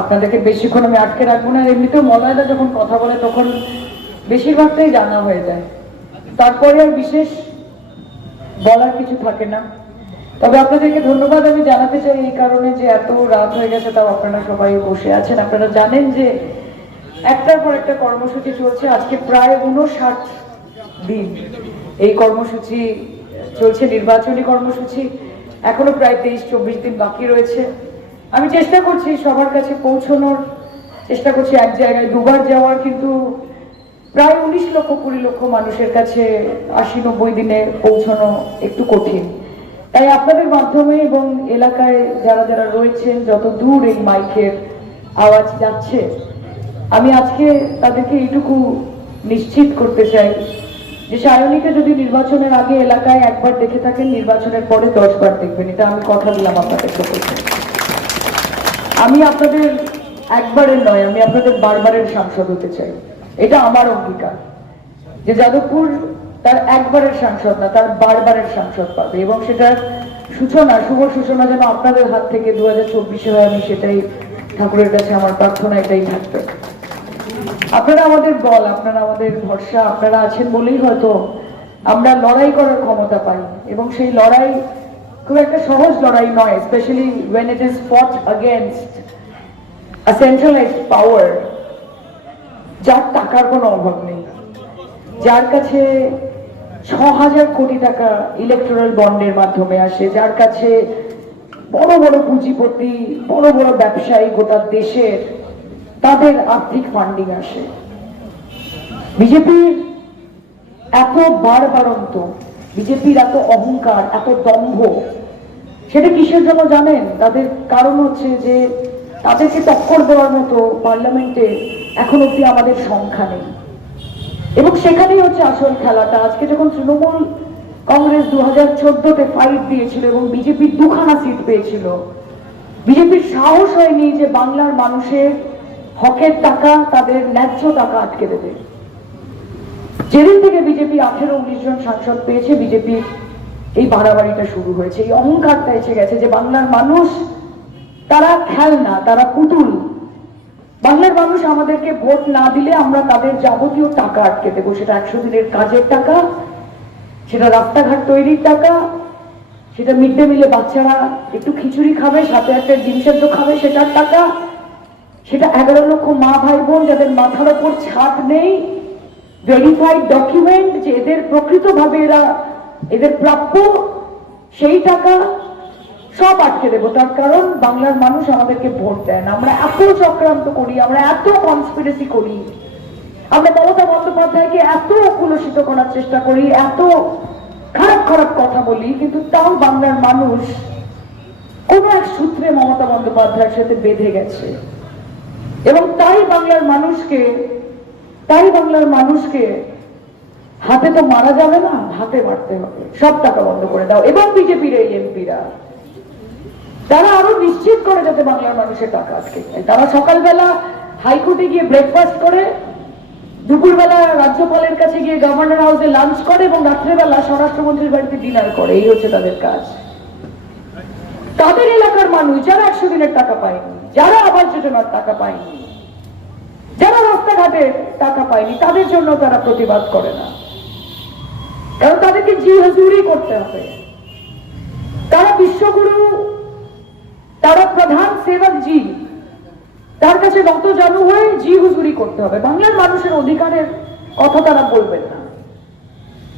আপনাদেরকে বেশিক্ষণ আমি আটকে রাখব না। এমনিতেও মলয়দা যখন কথা বলে, তখন বেশিরভাগটাই জানা হয়ে যায়। তারপরে আর বিশেষ বলার কিছু থাকে না। তবে আপনাদেরকে ধন্যবাদ। আমি জানাতে চাই এই কারণে যে এত রাত হয়ে গেছে, তাও আপনারা সবাই বসে আছেন। আপনারা জানেন যে একটার পর একটা কর্মসূচি চলছে। আজকে প্রায় উনষাট দিন এই কর্মসূচি চলছে, নির্বাচনী কর্মসূচি। এখনও প্রায় তেইশ, চব্বিশ দিন বাকি রয়েছে। আমি চেষ্টা করছি সবার কাছে পৌঁছানোর। চেষ্টা করছি এক জায়গায় দুবার যাওয়ার, কিন্তু প্রায় উনিশ লক্ষ, কুড়ি লক্ষ মানুষের কাছে আশি নব্বই দিনে পৌঁছানো একটু কঠিন। তাই আপনাদের মাধ্যমে এবং এলাকায় যারা যারা রয়েছেন, যত দূর এই মাইকের আওয়াজ যাচ্ছে, আমি আজকে তাদেরকে এইটুকু নিশ্চিত করতে চাই যে সায়নীকে যদি নির্বাচনের আগে এলাকায় একবার দেখে থাকেন, নির্বাচনের পরে দশবার দেখবেন। এটা আমি কথা দিলাম আপনাদের বলতে আমি আপনাদের একবারের নয়, আমি আপনাদের বারবারের সাংসদ হতে চাই। এটা আমার অঙ্গীকার যে যাদবপুর তার একবারের সাংসদ না, তার বারবারের সাংসদ পাবে এবং সেটার সূচনা, শুভ সূচনা যেন আপনাদের হাত থেকে দু হাজার চব্বিশে হয়, আমি সেটাই ঠাকুরের কাছে, আমার প্রার্থনা এটাই থাকবে। আপনারা আমাদের বল আপনারা আমাদের ভরসা, আপনারা আছেন বলেই হয়তো আমরা লড়াই করার ক্ষমতা পাই এবং সেই লড়াই খুব একটা সহজ লড়াই নয় specially when it is fought against a power যার টাকার কোনো অভাব নেই। যার কাছে ছ হাজার কোটি টাকা ইলেকট্রাল বন্ডের মাধ্যমে আসে, যার কাছে বড় বড় পুঁজিপতি, বড় বড় ব্যবসায়ী গোটা দেশের তাদের আর্থিক ফান্ডিং আসে। বিজেপির এত বারবারন্ত বিজেপির এত অহংকার, এত দম্ভ, সেটা কিসের জন্য জানেন? তাদের কারণ হচ্ছে যে তাদেরকে টক্কর দেওয়ার মতো পার্লামেন্টে এখন অব্দি আমাদের সংখ্যা নেই। এবং সেখানেই হচ্ছে আসল খেলাটা। আজকে যখন তৃণমূল কংগ্রেস দু হাজার চোদ্দতে ফাইট দিয়েছিল এবং বিজেপি দুখানা সিট পেয়েছিল, বিজেপির সাহস হয়নি যে বাংলার মানুষের হকের টাকা তাদের ন্যায্য টাকা আটকে দেবে। যেদিন থেকে বিজেপি আঠেরো, উনিশ জন সাংসদ পেয়েছে বিজেপির এই বাড়াবাড়িটা শুরু হয়েছে। এই অহংকারটা এসে গেছে যে বাংলার মানুষ তারা খেলনা, তারা পুতুল। বাংলার মানুষ আমাদেরকে ভোট না দিলে আমরা তাদের যাবতীয় টাকা আটকে দেবো। সেটা একশো দিনের কাজের টাকা, সেটা রাস্তাঘাট তৈরির টাকা, সেটা মিড ডে মিলে বাচ্চারা একটু খিচুড়ি খাবে, সাথে একটা ডিম সেদ্ধ খাবে, সেটার টাকা, সেটা এগারো লক্ষ মা ভাই বোন যাদের মাথার ওপর ছাদ নেই ভেরিফাইড ডকুমেন্ট যে এদের প্রকৃতভাবে এরা, এদের প্রাপ্য সেই টাকা সব আটকে দেবো। তার কারণ বাংলার মানুষ আমাদেরকে ভোট দেয় না। আমরা এত চক্রান্ত করি, আমরা এত কনস্পিরেসি করি। আমরা মমতা বন্দ্যোপাধ্যায়কে এত কুলসিত করার চেষ্টা করি, এত খারাপ খারাপ কথা বলি, কিন্তু তাও বাংলার মানুষ কোন এক সূত্রে মমতা বন্দ্যোপাধ্যায়ের সাথে বেঁধে গেছে। এবং তাই বাংলার মানুষকে তাই বাংলার মানুষকে হাতে তো মারা যাবে না, হাতে মারতে হবে। সব টাকা বন্ধ করে দাও। এবং বিজেপির এই এমপিরা, তারা আরও নিশ্চিত করে যাতে বাংলার মানুষের টাকা আটকে তারা সকালবেলা হাইকোর্টে গিয়ে ব্রেকফাস্ট করে, দুপুরবেলা রাজ্যপালের কাছে গিয়ে গভর্নর হাউসে লাঞ্চ করে এবং রাত্রেবেলা স্বরাষ্ট্রমন্ত্রীর বাড়িতে ডিনার করে। এই হচ্ছে তাদের কাজ। তাদের এলাকার মানুষ, যারা একশো দিনের টাকা পায়নি, যারা আবাস যোজনার টাকা পায়নি যারা রাস্তাঘাটের টাকা পায়নি, তাদের জন্য তারা প্রতিবাদ করে না। কারণ তাদেরকে জি হাজুরি করতে হবে। তারা বিশ্বগুরু, তারা প্রধান সেবক জি। তার কাছে নত জানু হয়ে জি হুজুরি করতে হবে। বাংলার মানুষের অধিকারের কথা তারা বলবেন না।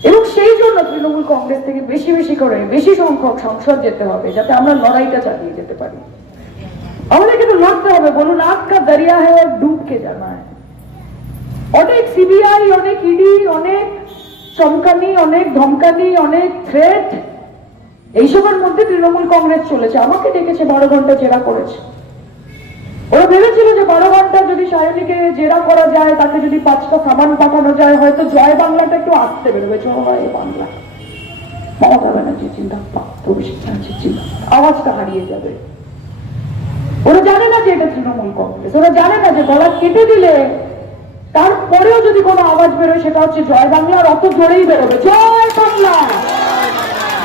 এবং সেই জন্য তৃণমূল কংগ্রেস থেকে বেশি বেশি করে বেশি সংখ্যক সংসদ যেতে হবে, যাতে আমরা লড়াইটা চালিয়ে যেতে পারি। আমাদের কিন্তু লড়তে হবে। বলুন আজকা দরিয়া হ্যাঁ ডুবকে জানা হ্যাঁ অনেক সিবিআই অনেক ইডি অনেক চমকানি, অনেক ধমকানি, অনেক থ্রেট এইসবের মধ্যে তৃণমূল কংগ্রেস চলেছে। আমাকে ডেকেছে, বারো ঘণ্টা জেরা করেছে। ওরা ভেবেছিল যে বারো ঘণ্টা যদি সায়নীকে জেরা করা যায়, তাকে যদি পাঁচটা সাবান পাঠানো যায়, হয়তো জয় বাংলাটা একটু আসতে বেরোবে জয় বাংলা। মমতা ব্যানার্জি চিন্তা চিন্তা আওয়াজটা হারিয়ে যাবে। ওরা জানে না যে এটা তৃণমূল কংগ্রেস। ওরা জানে না যে গলা কেটে দিলে তারপরেও যদি কোনো আওয়াজ বেরোয় সেটা হচ্ছে জয় বাংলা আর অত জোরেই বেরোবে জয় বাংলা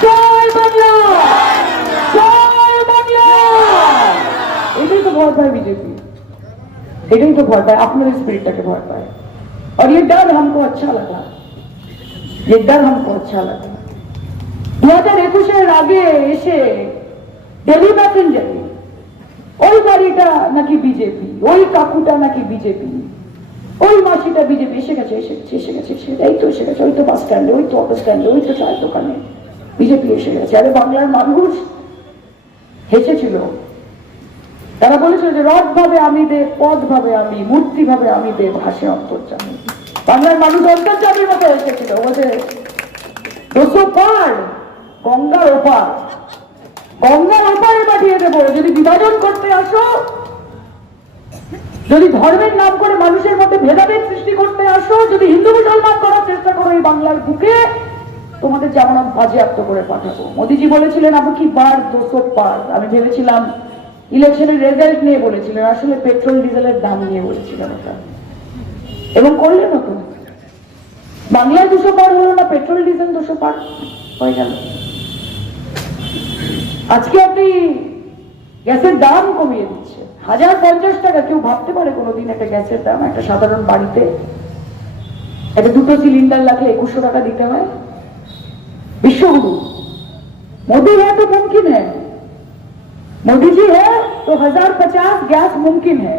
জয় বাংলা জয় বাংলা ভয় পায় বিজেপি এটাই তো ভয় পায় আপনার স্পিরিটটাকে ভয় পায় और ये डर हमको अच्छा लगा ये डर हमको अच्छा लगा দু হাজার একুশের আগে এসে ডেলি প্যাসেঞ্জারে ওই গাড়িটা নাকি বিজেপি ওই কাকুটা নাকি বিজেপি ওই মাসিটা বিজেপি এসে গেছে এসে গেছে এসে গেছে, এসে এই তো এসে গেছে, ওই তো বাস স্ট্যান্ডে ওই তো অটো স্ট্যান্ডে ওই তো চায়ের দোকানে বিজেপি এসে গেছে। আরে বাংলার মানুষ হেসেছিল। তারা বলেছিল যে রথ ভাবে আমি দেব পদ ভাবে আমি মূর্তি ভাবে আমি দেব, হাসে অন্তর্জামী বাংলার মানুষ অন্তর্জামীর মতো এসেছিল বলছে, দুশো পার গঙ্গার ওপার। গঙ্গার ওপারে পাঠিয়ে দেবো। যদি বিভাজন করতে আসো যদি ধর্মের নাম করে মানুষের মধ্যে ভেদাভেদ সৃষ্টি করতে আসো, যদি হিন্দু মুসলমান করার চেষ্টা করো এই বাংলার বুকে, তোমাদের জামানত বাজেয়াপ্ত করে পাঠাবো। মোদিজি বলেছিলেন, আমি কি বার দুশো পার? আমি ভেবেছিলাম ইলেকশনের রেজাল্ট নিয়ে বলেছিলেন, আসলে পেট্রোল ডিজেলের দাম নিয়ে বলেছিলেন ওটা। এবং করলেন তো। বাংলায় দুশো পার হলো না পেট্রোল ডিজেল দুশো পার? হয়ে গেল। আজকে আপনি গ্যাসের দাম কমিয়ে দিচ্ছে হাজার পঞ্চাশ টাকা কেউ ভাবতে পারে কোনোদিন একটা গ্যাসের দাম একটা সাধারণ বাড়িতে একটা দুটো সিলিন্ডার লাগলে একুশশো টাকা দিতে হয় विश्वगुरु मोदी है तो मुमकिन है मोदी जी है तो हजार पचास गैस मुमकिन है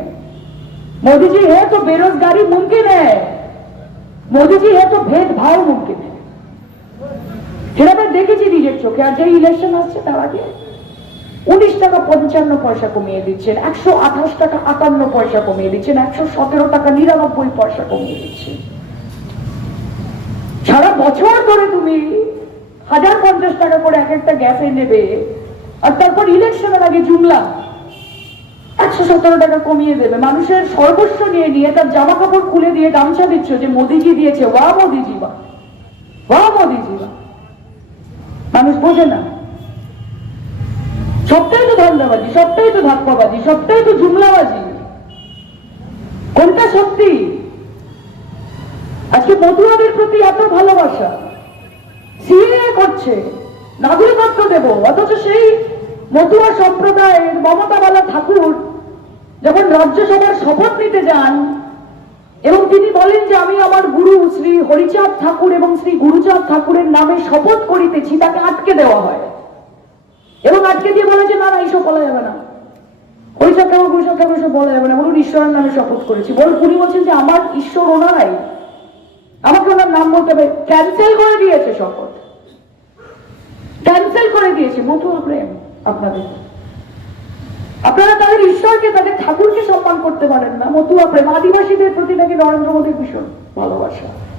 मोदी जी है तो बेरोजगारी मुमकिन है मोदी जी है तो भेदभाव मुमकिन है সেটা আমরা দেখেছি নিজের চোখে আর যে ইলেকশন আসছে তার আগে উনিশ টাকা পঞ্চান্ন পয়সা কমিয়ে দিচ্ছেন, একশো আঠাশ টাকা আটান্ন পয়সা কমিয়ে দিচ্ছেন, একশো সতেরো টাকা নিরানব্বই পয়সা কমিয়ে দিচ্ছেন। সারা বছর ধরে তুমি হাজার পঞ্চাশ টাকা করে এক একটা গ্যাসে নেবে আর তারপর ইলেকশনের আগে জুমলা একশো সতেরো টাকা কমিয়ে দেবে। মানুষের সর্বস্ব নিয়ে নিয়ে তার জামা কাপড় খুলে দিয়ে গামছা দিচ্ছ যে মোদিজি দিয়েছে, ওয়া মোদিজি বা, ওয়া মোদিজি বা। মানুষ বোঝে না। সবটাই তো ধান্দাবাজি, সবটাই তো ধাপ্পাবাজি, সবটাই তো জুমলাবাজি কোনটা সত্যি? আজকে মধুয়াদের প্রতি এত ভালোবাসা। সিএ করছে, নাগরিকত্ব দেব, অথচ সেই মতুয়া সম্প্রদায়ের মমতাবালা ঠাকুর যখন রাজ্যসভার শপথ নিতে যান, এবং তিনি বলেন যে আমি আমার গুরু শ্রী হরিচাঁদ ঠাকুর এবং শ্রী গুরুচাঁদ ঠাকুরের নামে শপথ করিতেছি, তাকে আটকে দেওয়া হয়। এবং আটকে দিয়ে বলে যে, না না, এইসব বলা যাবে না। হরিচাঁদ ঠাকুর, গুরুচাঁদ ঠাকুর এসব বলা যাবে না। বলুন, ঈশ্বরের নামে শপথ করেছি। বল উনি বলছেন যে, আমার ঈশ্বর ওনারাই। আমাকে ওনার নাম বলতে হবে। ক্যান্সেল করে দিয়েছে শপথ। ক্যান্সেল করে দিয়েছে। মথুয়া প্রেম আপনাদের। আপনারা তাদের ঈশ্বরকে, তাদের ঠাকুরকে সম্মান করতে পারেন না। মতুয়া প্রেম। আদিবাসীদের প্রতি নাকি নরেন্দ্র মোদীর ভীষণ ভালোবাসা।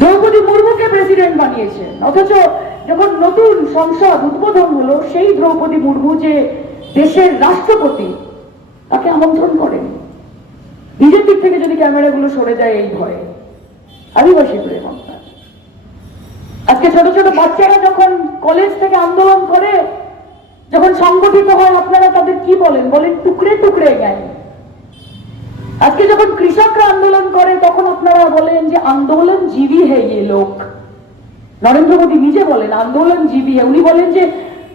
দ্রৌপদী মুর্মুকে প্রেসিডেন্ট বানিয়েছেন অথচ যখন নতুন সংসদ উদ্বোধন হলো, সেই দ্রৌপদী মুর্মু যে দেশের রাষ্ট্রপতি, তাকে আমন্ত্রণ করেন। নিজের দিক থেকে যদি ক্যামেরাগুলো সরে যায় এই ভয়ে। আদিবাসী প্রেম আজকে ছোট ছোট বাচ্চারা যখন কলেজ থেকে আন্দোলন করে, যখন সংগঠিত হয়, আপনারা তাদের কি বলেন? বলেন, টুকরে টুকরে জ্ঞান। আজকে যখন কৃষকরা আন্দোলন করে, তখন আপনারা বলেন যে আন্দোলন জীবি হে ইয়ে লোক। নরেন্দ্র মোদী নিজে বলেন আন্দোলন জীবি হ্যাঁ উনি বলেন যে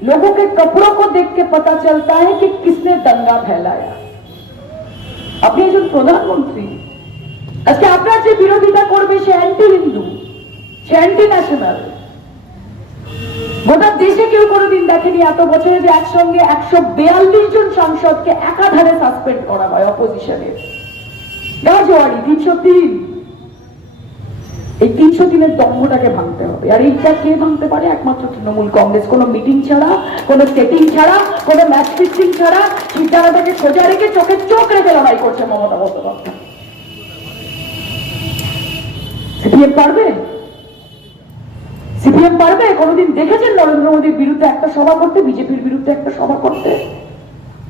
লোককে কপড়ো কো को देख চলতা पता चलता है कि किसने আপনি একজন প্রধানমন্ত্রী। আজকে আপনার যে বিরোধিতা করবে, সে অ্যান্টি হিন্দু সে অ্যান্টি ন্যাশনাল গোটা দেশে কেউ কোনোদিন দেখেনি এত বছরে যে একসঙ্গে একশো বেয়াল্লিশ জন সাংসদকে একাধারে সাসপেন্ড করা হয় অপোজিশনের রাজওয়াড়ি তিনশো তিন। এই তিনশো দিনের দম্ভটাকে ভাঙতে হবে। আর এইটা কে ভাঙতে পারে? একমাত্র তৃণমূল কংগ্রেস। মিটিং ছাড়া, কোনো সেটিং ছাড়া, কোনো ম্যাচ ফিক্সিং ছাড়া সোজা রেখে চোখে চোখ রেখে লড়াই করছে মমতা বন্দ্যোপাধ্যায়। পারবে? সিপিএম পারবে? কোনোদিন দেখেছেন নরেন্দ্র মোদীর বিরুদ্ধে একটা সভা করতে? বিজেপির বিরুদ্ধে একটা সভা করতে?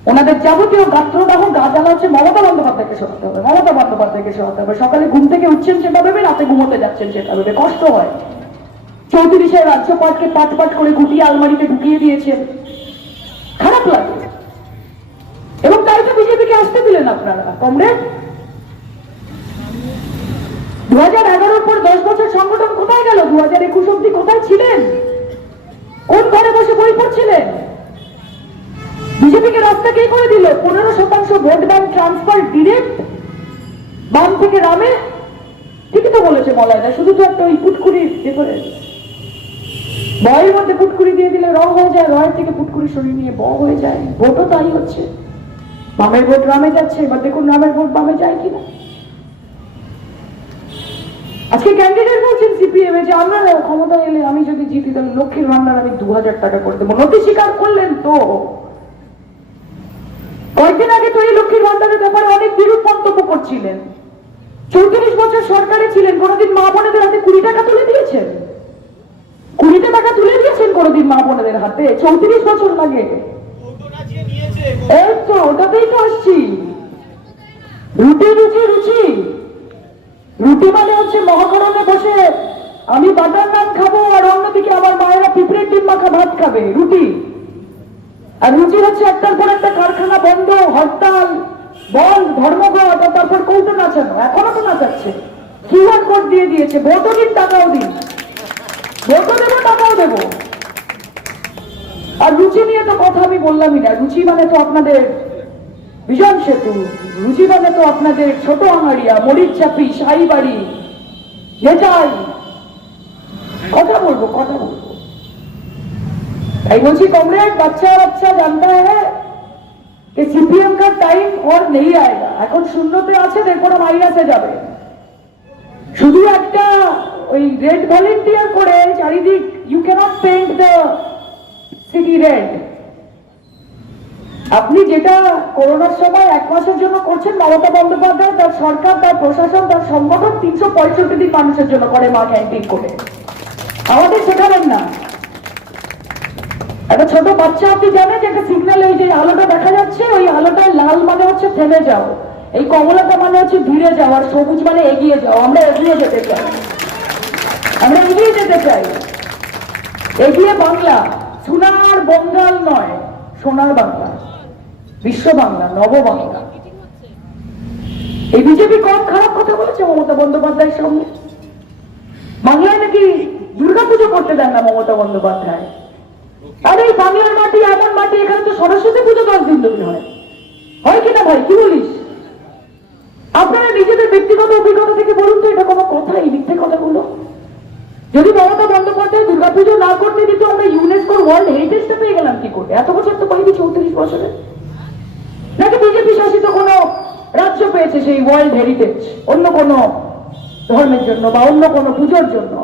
ওনাদের যাবতীয় গাত্রদাহ গা জ্বালা হচ্ছে মমতা বন্দ্যোপাধ্যায়কে সরাতে হবে, মমতা বন্দ্যোপাধ্যায়কে সরাতে হবে। সকালে ঘুম থেকে উঠছেন সেটা ভেবে রাতে ঘুমোতে যাচ্ছেন সেটা ভেবে কষ্ট হয়। চৌত্রিশের রাজ্যপাটকে পাট পাট করে গুটিয়ে আলমারিতে ঢুকিয়ে দিয়েছেন। খারাপ লাগে। এবং তাই তো বিজেপিকে আসতে দিলেন আপনারা। কমরেড দু হাজার এগারোর পর দশ বছর সংগঠন কোথায় গেল? দু হাজার একুশ অব্দি কোথায় ছিলেন? কোন ঘরে বসে বই পড়ছিলেন? বিজেপিকে রাস্তা কে করে দিল? পনেরো শতাংশ ভোট ব্যাংক ট্রান্সফার ডিরেক্ট বাম থেকে রামে? ঠিকই তো বলেছে মলয়দা শুধু তো একটা ওই পুটকুড়ি ডিফারেন্স বয়ের মধ্যে পুটকুড়ি দিয়ে দিলে র হয়ে যায়, রয়ের থেকে পুটকুড়ি সরিয়ে নিয়ে ব হয়ে যায়। ভোটও তাই হচ্ছে। বামের ভোট রামে যাচ্ছে, এবার দেখুন রামের ভোট বামে যায় কিনা। আজকে ক্যান্ডিডেট বলছেন সিপিএম এ যে আমরা ক্ষমতা এলে আমি যদি জিতি, তাহলে লক্ষ্মীর ভান্ডার আমি দু হাজার টাকা করে দেবো। নথি স্বীকার করলেন তো? কয়েকদিন আগে তো এই লক্ষ্মীর ভান্ডারের ব্যাপারে অনেক বিরূপ মন্তব্য করছিলেন। চৌত্রিশ বছর সরকারে ছিলেন, কোনোদিন মা বোনেদের হাতে কুড়ি টাকা তুলে দিয়েছেন? কুড়িটা টাকা তুলে দিয়েছেন কোনোদিন মা বোনেদের হাতে? চৌত্রিশ বছর লাগে। এই তো, ওটাতেই তো আসছি। রুটি রুচি রুচি। রুটি মানে হচ্ছে মহাকরণে বসে আমি বাটার নান খাব আর অন্যদিকে আমার মায়েরা পিঁপড়ের ডিম মাখা ভাত খাবে। রুটি। আর রুচি হচ্ছে একটার পর একটা কারখানা বন্ধ, হরতাল, বল, ধর্মঘট, আর তারপর কৌটো নাচানো। এখনও তো নাচাচ্ছে। কিউআর কোড দিয়ে দিয়েছে। ভোটও দিন টাকাও দিন। দেবো টাকাও দেবো। আর রুচি নিয়ে তো কথা আমি বললামই না। রুচি মানে তো আপনাদের বিজন সেতু। রুচি মানে তো আপনাদের ছোট আঙাড়িয়া, মরিচ চাপি শাহি বাড়ি কথা বলব কথা বলব। তাই বলছি কমরেড বাচ্চা বাচ্চা জানতা है कि सीपीएम का टाइम और नहीं आएगा এখন শূন্যতে আছে এরপরে মাইনাসে যাবে শুধু একটা ওই রেড ভলেন্টিয়ার করে চারিদিক you can't paint the city red আপনি যেটা করোনার সময় এক মাসের জন্য করছেন মমতা বন্দ্যোপাধ্যায় তার সরকার তার প্রশাসন তার সংগঠন তিনশো পঁয়ষট্টি দিন মানুষের জন্য করে মা ক্যান্টিন করে আমাদের শেখাবেন না একটা ছোট বাচ্চা, আপনি জানেন যে একটা সিগন্যাল এই যে আলোটা দেখা যাচ্ছে, ওই আলোটা লাল মানে হচ্ছে থেমে যাও। এই কমলাটা মানে হচ্ছে ধীরে যাও আর সবুজ মানে এগিয়ে যাও। আমরা এগিয়ে যেতে চাই। আমরা এগিয়ে যেতে চাই। এগিয়ে বাংলা, সোনার বঙ্গাল নয়, সোনার বাংলা। বিশ্ব বাংলা, নব বাংলা। এই বিজেপি কম খারাপ কথা বলেছে মমতা বন্দ্যোপাধ্যায়ের সঙ্গে? বাংলায় নাকি দুর্গাপুজো করতে দেন না মমতা বন্দ্যোপাধ্যায়? আরে এই বাংলার মাটি এমন মাটি, এখানে তো সরস্বতী পুজো দশ দিন ধরে হয়। কিনা ভাই? কি বলিস? আপনারা নিজেদের ব্যক্তিগত অভিজ্ঞতা থেকে বলুন তো, এটা কোনো কথা, এই মিথ্যে কথাগুলো? যদি মমতা বন্দ্যোপাধ্যায় দুর্গাপুজো না করতে দিত, আমরা ইউনেস্কোর ওয়ার্ল্ড হেরিটেজটা পেয়ে গেলাম কি করে? এত বছর তো পাইনি চৌত্রিশ বছরে। নাকি বিজেপি শাসিত কোনো রাজ্য পেয়েছে সেই ওয়ার্ল্ড হেরিটেজ অন্য কোনো ধর্মের জন্য বা অন্য কোনো পুজোর জন্য?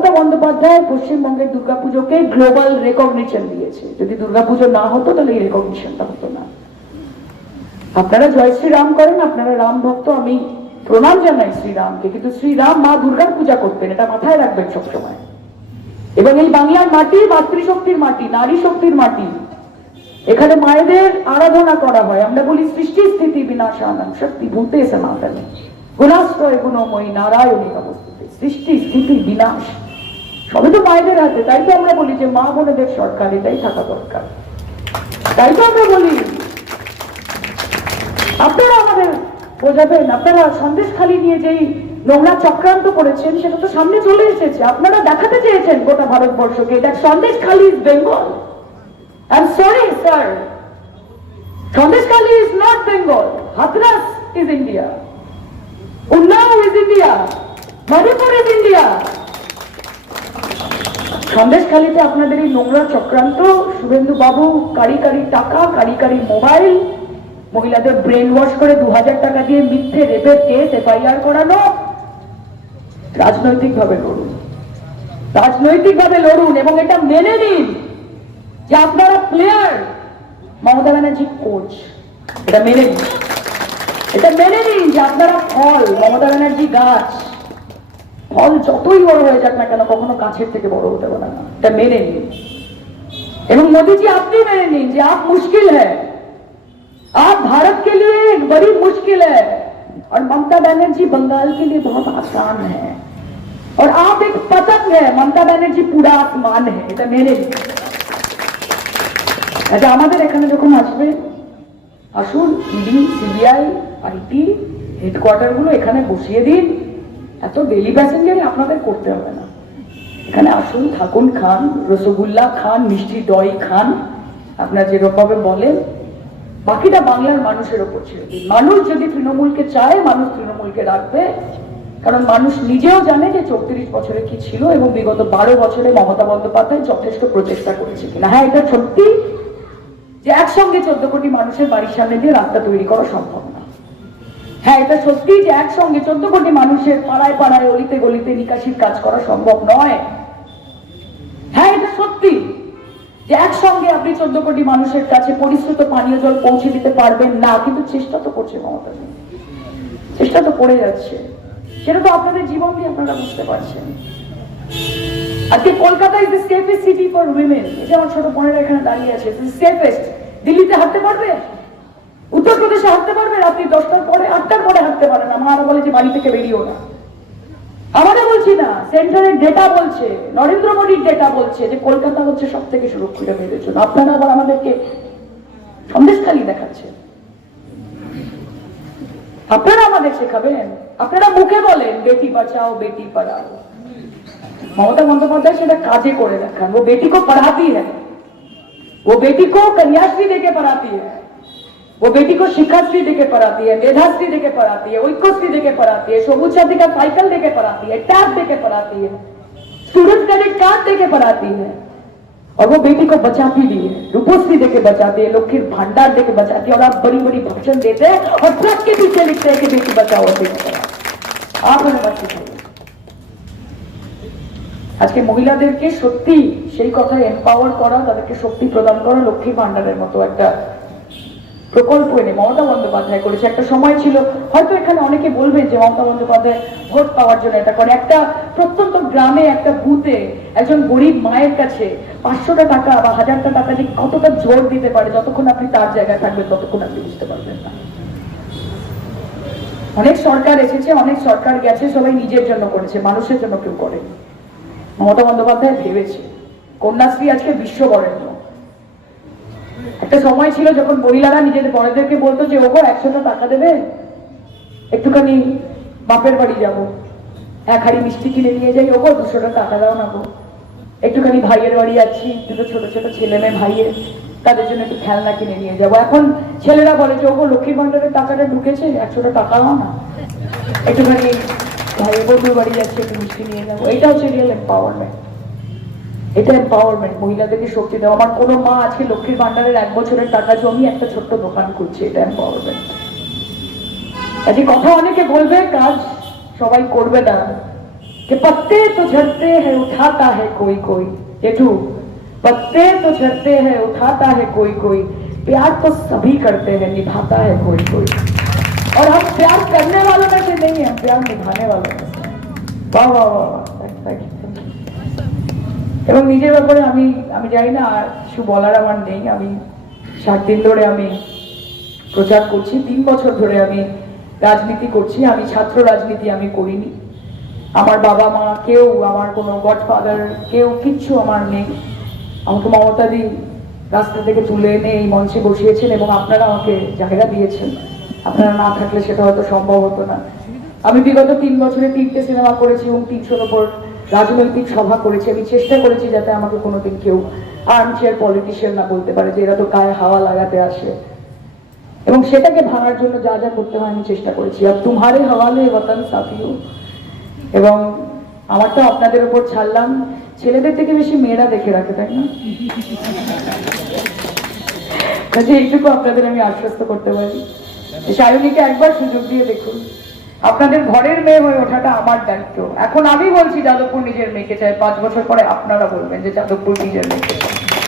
মমতা বন্দ্যোপাধ্যায় পশ্চিমবঙ্গের দুর্গাপুজোকে গ্লোবাল রেকগনিশন দিয়েছে। যদি দুর্গাপুজো না হতো, তাহলে এই রেকগনিশনটা হতো না। আপনারা জয় শ্রীরাম করেন, আপনারা রাম ভক্ত, আমি প্রণাম জানাই শ্রীরামকে, কিন্তু শ্রীরাম মা দুর্গার পূজা করতেন, এটা মাথায় রাখবেন সবসময়। এবং এই বাংলার মাটি, মাতৃশক্তির মাটি, নারী শক্তির মাটি, এখানে মায়েদের আরাধনা করা হয়। আমরা বলি সৃষ্টি স্থিতি বিনাশানম, শক্তি ভূতে সনাতন গুণাশ্রয় গুণময়ী নারায়ণী অবস্থিত, সৃষ্টি স্থিতি বিনাশ। সবই তো মায়েদের হাতে তাই তো আমরা বলি যে মা বোনেদের সরকার, এটাই থাকা দরকার। তাই তো আমরা বলি। আপনারা আমাদের বোঝাবেন, আপনারা সন্দেশ খালি নিয়ে যেই নোংরা চক্রান্ত করেছেন, সেটা তো সামনে চলে এসেছে। আপনারা দেখাতে চেয়েছেন গোটা ভারতবর্ষকে, that Sandeshkhali is Bengal. I sorry sir Sandeshkhali is not Bengal. Hathras is India. Unnao is India. Manipur is India. সন্দেশখালিতে আপনাদের এই নোংরা চক্রান্ত শুভেন্দু বাবু কারি কারি টাকা, কারি কারি মোবাইল, মহিলাদের ব্রেন ওয়াশ করে দু হাজার টাকা দিয়ে মিথ্যে রেপের কেস এফআইআর করানো রাজনৈতিক ভাবে লড়ুন। রাজনৈতিক ভাবে লড়ুন এবং এটা মেনে নিন যে আপনারা প্লেয়ার মমতা ব্যানার্জি কোচ এটা মেনে নিন। এটা মেনে নিন যে আপনারা ফল। মমতা ব্যানার্জি গাছ। ফল যতই বড় হয়ে যাক না কেন কখনো গাছের থেকে বড় হতে পারে না এটা মেনে নিন এবং मोदी जी আপনি মেনে নিন যে आप मुश्किल है आप भारत के लिए एक बड़ी मुश्किल है और ममता बनर्जी बंगाल के लिए बहुत आसान है और आप एक पतंग है ममता बनर्जी पूरा आसमान है এটা মেনে নিন আচ্ছা আমাদের এখানে যখন আসবে আসুন ইডি সিবিআই আইটি হেডকোয়ার্টার গুলো এখানে বসিয়ে দিন এত ডেলি প্যাসেঞ্জারই আপনাদের করতে হবে না। এখানে আসুন, থাকুন, খান, রসগোল্লা খান, মিষ্টি দই খান। আপনার যেরকমভাবে বলেন, বাকিটা বাংলার মানুষের ওপর ছেড়ে দিন। মানুষ যদি তৃণমূলকে চায়, মানুষ তৃণমূলকে রাখবে। কারণ মানুষ নিজেও জানে যে চৌত্রিশ বছরে কি ছিল এবং বিগত বারো বছরে মমতা বন্দ্যোপাধ্যায় যথেষ্ট প্রচেষ্টা করেছে কিনা। হ্যাঁ এটা সত্যি যে একসঙ্গে চোদ্দ কোটি মানুষের বাড়ির সামনে দিয়ে রাস্তা তৈরি করা সম্ভব হ্যাঁ এটা সত্যি যে একসঙ্গে চোদ্দ কোটি মানুষের পাড়ায় পাড়ায় অলিতে গলিতে নিকাশির কাজ করা সম্ভব নয়। হ্যাঁ এটা সত্যি যে একসঙ্গে আপনি চোদ্দ কোটি মানুষের কাছে পরিশ্রুত পানীয় জল পৌঁছে দিতে পারবেন না, কিন্তু চেষ্টা তো করছে মমতা চেষ্টা তো করে যাচ্ছে। সেটা তো আপনাদের জীবন দিয়ে আপনারা বুঝতে পারছেন। আজকে Kolkata is the safest city for women এটা আমার ছোট বোনেরা এখানে দাঁড়িয়ে আছে দিল্লিতে হাঁটতে পারবে? উত্তরপ্রদেশে হাঁটতে পারবে রাত্রি দশটার পরে, আটটার পরে হাঁটতে পারে না। মা বলে যে, বাড়ি থেকে বেরিয়েও না। আমরা বলছি না, সেন্টারের ডেটা বলছে, নরেন্দ্র মোদীর ডেটা বলছে যে, কলকাতা হচ্ছে সব থেকে সুরক্ষিত মেয়েদের জন্য। আপনারা আবার আমাদেরকে সন্দেশ খালি দেখাচ্ছে। আপনারা আমাদের শেখাবেন। আপনারা মুখে বলেন, বেটি বাঁচাও, বেটি পড়াও। মমতা বন্দ্যোপাধ্যায় সেটা কাজে করে দেখান। ও বেটি কো পড়াতি হ্যাঁ। ও বেটি কো কন্যাশ্রী দেখে পড়াতি হ্যাঁ। वो बेटी को शिक्षाश्री देके पढ़ाती है मेधाश्री देके पढ़ाती है ঐক্যশ্রী देके पढ़ाती है সবুজ साथी का साइकिल देके पढ़ाती है टैब देके पढ़ाती है स्टूडेंट क्रेडिट कार्ड देके पढ़ाती है और वो बेटी को बचाती भी है रूपोश्री देके बचाती है लक्ष्मी भंडार देके बचाती है और आप बड़ी बड़ी भाषण देते हैं और ट्रक के पीछे लिखते हैं कि बेटी बचाओ और बेटी पढ़ाओ आप हमें बात सिखाइए আজকে মহিলাদেরকে সত্যি সেই কথা এম্পাওয়ার করা তাদেরকে শক্তি প্রদান করা লক্ষ্মী ভান্ডারের মতো একটা প্রকল্প এনে মমতা বন্দ্যোপাধ্যায় করেছে। একটা সময় ছিল, হয়তো এখানে অনেকে বলবে যে মমতা বন্দ্যোপাধ্যায় ভোট পাওয়ার জন্য এটা করে। একটা প্রত্যন্ত গ্রামে একটা বুথে একজন গরিব মায়ের কাছে পাঁচশোটা টাকা বা হাজারটা টাকা যে কতটা জোর দিতে পারে, যতক্ষণ আপনি তার জায়গায় থাকবেন, ততক্ষণ আপনি বুঝতে পারবেন না। অনেক সরকার এসেছে, অনেক সরকার গেছে, সবাই নিজের জন্য করেছে, মানুষের জন্য কেউ করেনি। মমতা বন্দ্যোপাধ্যায় ভেবেছে। কন্যাশ্রী আজকে বিশ্ব বরেণ্য একটা সময় ছিল যখন মহিলারা নিজেদের বড়দেরকে বলতো যে, ওগো, একশোটা টাকা দেবে? একটুখানি বাপের বাড়ি যাব। এক হাড়ি মিষ্টি কিনে নিয়ে যাই। ওগো, দুশোটা টাকা দাও না গো। একটুখানি ভাইয়ের বাড়ি আছি দুটো ছোট ছোট ছেলে মেয়ে, ভাইয়ের। তাদের জন্য একটু খেলনা কিনে নিয়ে যাব। এখন ছেলেরা বলে যে, ওগো লক্ষ্মী ভান্ডারের টাকাটা ঢুকেছে। একশোটা টাকা দাও না। একটুখানি ভাইয়ের বন্ধুর বাড়ি যাচ্ছে, একটু মিষ্টি নিয়ে যাব। এটা হচ্ছে রিয়েল এম্পাওয়ারমেন্ট এটা এম্পাওয়ারমেন্ট মহিলাদেরকে শক্তি দেওয়া আমার কোনো মা আজকে লক্ষ্মীর ভান্ডারের এক বছরের টাকা জমি একটা ছোট্ট দোকান করছে এটা এম্পাওয়ারমেন্ট আজকে কথা অনেকে বলবে কাজ সবাই করবে না कि पत्ते तो झड़ते हैं उठाता है कोई कोई जेठू पत्ते तो झड़ते हैं उठाता है कोई कोई प्यार तो सभी करते हैं निभाता है कोई कोई और हम प्यार करने वालों में से नहीं है हम प्यार निभाने वालों में से वाह वाह वाह वाह Thank you, thank you. এবং নিজের ব্যাপারে আমি আমি জানি না, আর কিছু বলার আমার নেই। আমি সাত দিন ধরে আমি প্রচার করছি, তিন বছর ধরে আমি রাজনীতি করছি। আমি ছাত্র রাজনীতি আমি করিনি। আমার বাবা মা কেউ, আমার কোনো গডফাদার কেউ কিচ্ছু আমার নেই। আমাকে মমতাদি রাস্তা থেকে তুলে এনে এই মঞ্চে বসিয়েছেন এবং আপনারা আমাকে জায়গা দিয়েছেন। আপনারা না থাকলে সেটা হয়তো সম্ভব হতো না। আমি বিগত তিন বছরে তিনটে সিনেমা করেছি এবং তিনশোর ওপর রাজনৈতিক সভা করেছি, আমি চেষ্টা করেছি যাতে আমাকে কোনোদিন কেউ আর্ম চেয়ার পলিটিশিয়ান না বলতে পারে, যে এরা তো গায়ে হাওয়া লাগাতে আসে। এবং সেটাকে ভাঙার জন্য যা যা করতে হয় আমি চেষ্টা করেছি। আর তোমারে হাওয়ালে ওয়াতান সাথিও এবং আমারটা আপনাদের উপর ছাড়লাম। ছেলেদের থেকে বেশি মেয়েরা দেখে রাখে, তাই না? কাজে এইটুকু আপনাদের আমি আশ্বস্ত করতে পারি। সায়নীকে একবার সুযোগ দিয়ে দেখুন। আপনাদের ঘরের মেয়ে হয়ে ওঠাটা আমার দায়িত্ব। এখন আমি বলছি যাদবপুর নিজের মেয়েকে চাই। পাঁচ বছর পরে আপনারা বলবেন যে যাদবপুর নিজের মেয়েকে চাই।